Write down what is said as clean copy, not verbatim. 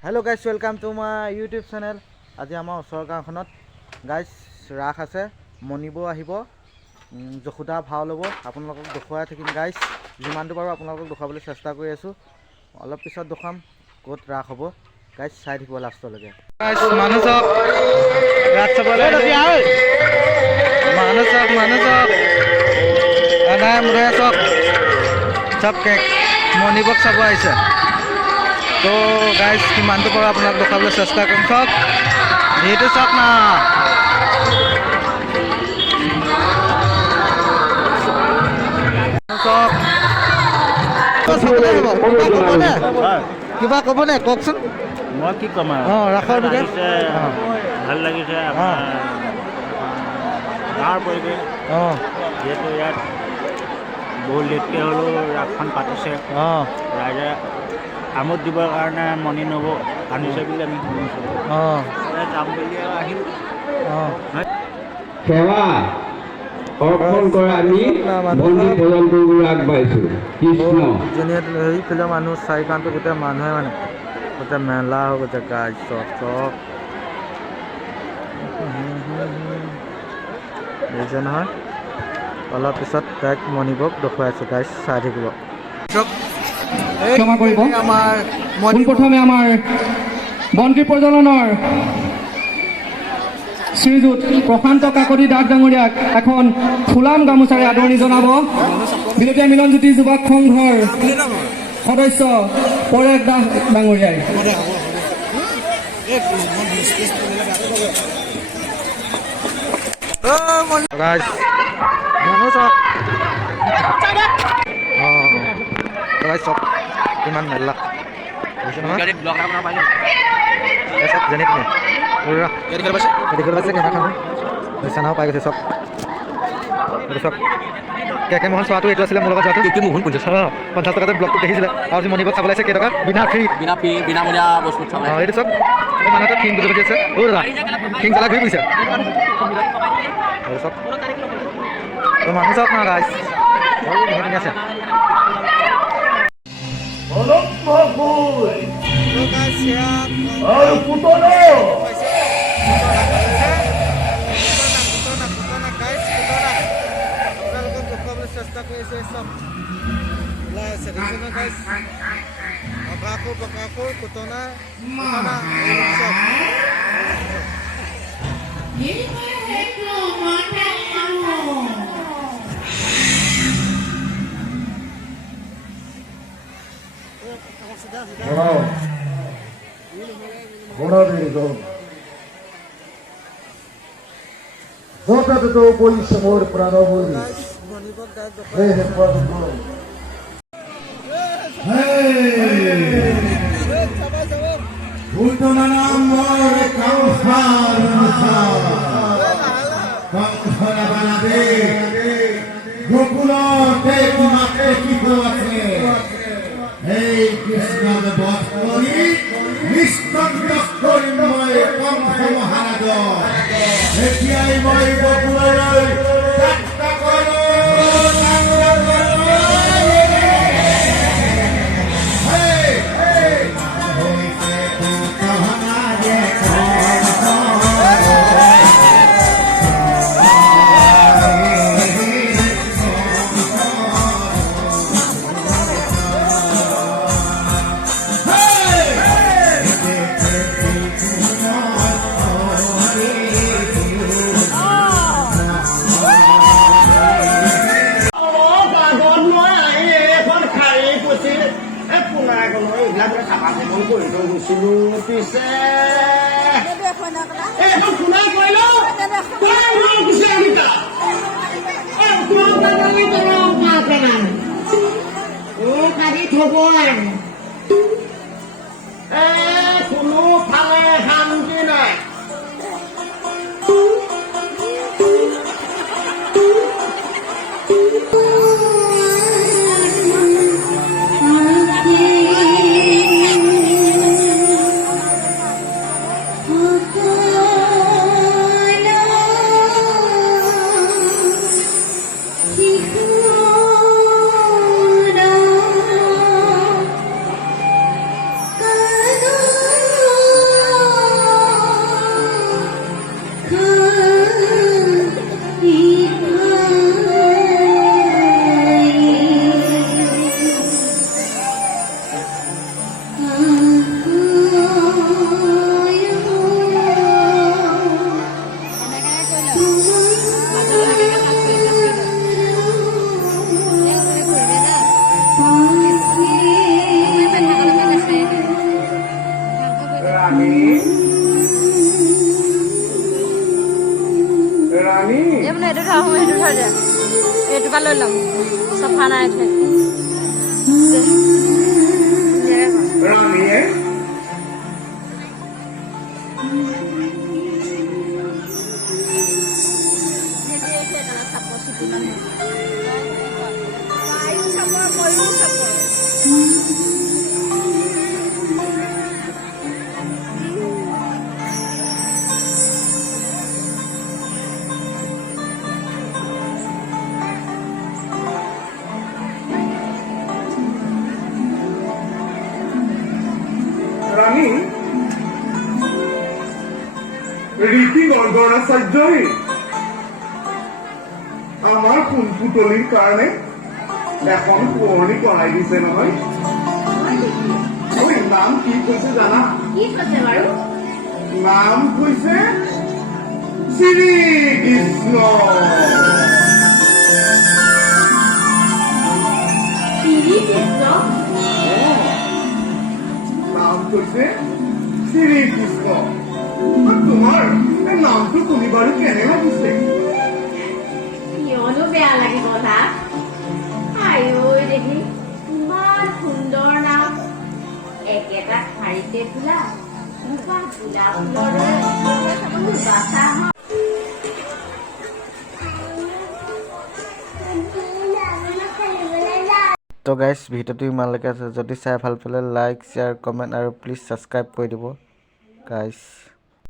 Hello guys, welcome to my YouTube channel. আজি আমাৰ ওচৰৰ গাঁওখনত গাইজ ৰাস আছে, মনিব আহিব, জখুদা ভাও ল'ব। আপোনালোকক দেখুৱাই থাকিম গাইজ, যিমানটো পাৰোঁ আপোনালোকক দেখুৱাবলৈ চেষ্টা কৰি আছোঁ। অলপ পিছত দেখাম ক'ত ৰাস হ'ব, গাইজ চাই থাকিব লাষ্টলৈকে। গাইজ মানুহ চব ৰাস চাবলৈ মানুহ চব এনাই মুৰে চব মনিবক চাব আহিছে। তো গাইজ কিমানটো পাৰোঁ আপোনাক দেখাবলৈ চেষ্টা কৰিম। চক এইটো চক না কিবা ক'বনে কওকচোন। মই কি ক'ম আৰু ৰাসৰ বিষয়ে ভাল লাগিছে আমাৰ গাঁৱৰ পৰিৱেশ। যিহেতু ইয়াত বহু লেটকৈ হ'লেও ৰাসখন পাতিছে, ৰাইজে আমোদ দিবৰ কাৰণে মণি নব আনিছে বুলি আমি শুনিছোঁ। যাম বুলি আহিম। সেৱা অৰ্পণ কৰা আমি বন্তি প্ৰদান কৰিবলৈ আগবাঢ়িছোঁ। কৃষ্ণ সেইফালে মানুহ চাৰিকানটো গোটেই মানুহে মানে গোটেই মেলা হৈ গৈছে গাইজ চক বুজিছে নহয়। অলপ পিছত তাইক মণিবক দেখুৱাইছোঁ গাইজ, চাই থাকিব। ক্ষমা কৰিব। আমাৰ পোনপ্ৰথমে আমাৰ বন্তি প্ৰজ্বলনৰ শ্ৰীযুত প্ৰশান্ত কাকতি দাস ডাঙৰীয়াক এখন ফুলাম গামোচাৰে আদৰণি জনাব। বিলতীয়া মিলনজ্যোতি যুৱক সংঘৰ সদস্য পৰেশ দাস ডাঙৰীয়াই। চব কিমান মেলা বুজিছে নহয়। চব যেনে নিচানাও পাই গৈছে চব। এইটো চব কে মোহন চোৱাটো এইটো আছিলে মোৰ লগত যোৱাটো মোহন 50 টকাতে ব্লগটো দেখিছিলে। আৰু আজি মণিবক চাবলৈ আহিছে কেইটকা বিনা ফ্ৰী বিনামূলীয়া বস্তু চাব। এইটো চব মানুহটো ফিং বুজি পাতি আছে। দাদা ফিং চলাই ঘূৰি ফুৰিছে। এইটো চব মানুহ চব না গাইজ আছে। চেষ্টা কৰিছে চব ওলাই আছে দেখিছেনে গাইজ। বকাসুৰ কুটনা চব Volta-te boi sabor para não morrer. Veja quando for. Utama namor kamsar kamsara banade. Gokulo te kumate kipawate. Hey Krishna the Bhakti. Nishkanta kori moi kamsa maharado. Ekiai moi gokuloi takta koro. কোনো ফালে শান্তি নাই। Kadu ৰাণী ৰাণী এই বোলে এইটো থওঁ সেইটো থৈ দিয়া এইটো পৰা লৈ ল'ম চফা নাই উঠে ৰাণীয়ে ৰাণী ৰীতি গণাচাৰ্যই আমাৰ সোণপুতলিৰ কাৰণে এখন শুৱনি কৰাই দিছে নহয় ঐ নাম কি কৈছে জানা নাম কৈছে শ্ৰীকৃষ্ণ নাম কৈছে শ্ৰীকৃষ্ণ তোমাৰ এই নামটো শুনি বাৰু কেনে লাগিছে কিয়নো বেয়া লাগিব না আইঐ দেখি ইমান সুন্দৰ নাম একেটা শাৰীতে ফুলা গোলাপ ফুলৰ দৰে বাচা হয় তো গাইজ ভিডিঅ'টো ইমানলৈকে আছে যদি চাই ভাল পালে লাইক শ্বেয়াৰ কমেণ্ট আৰু প্লিজ ছাবস্ক্ৰাইব কৰি দিব গাইজ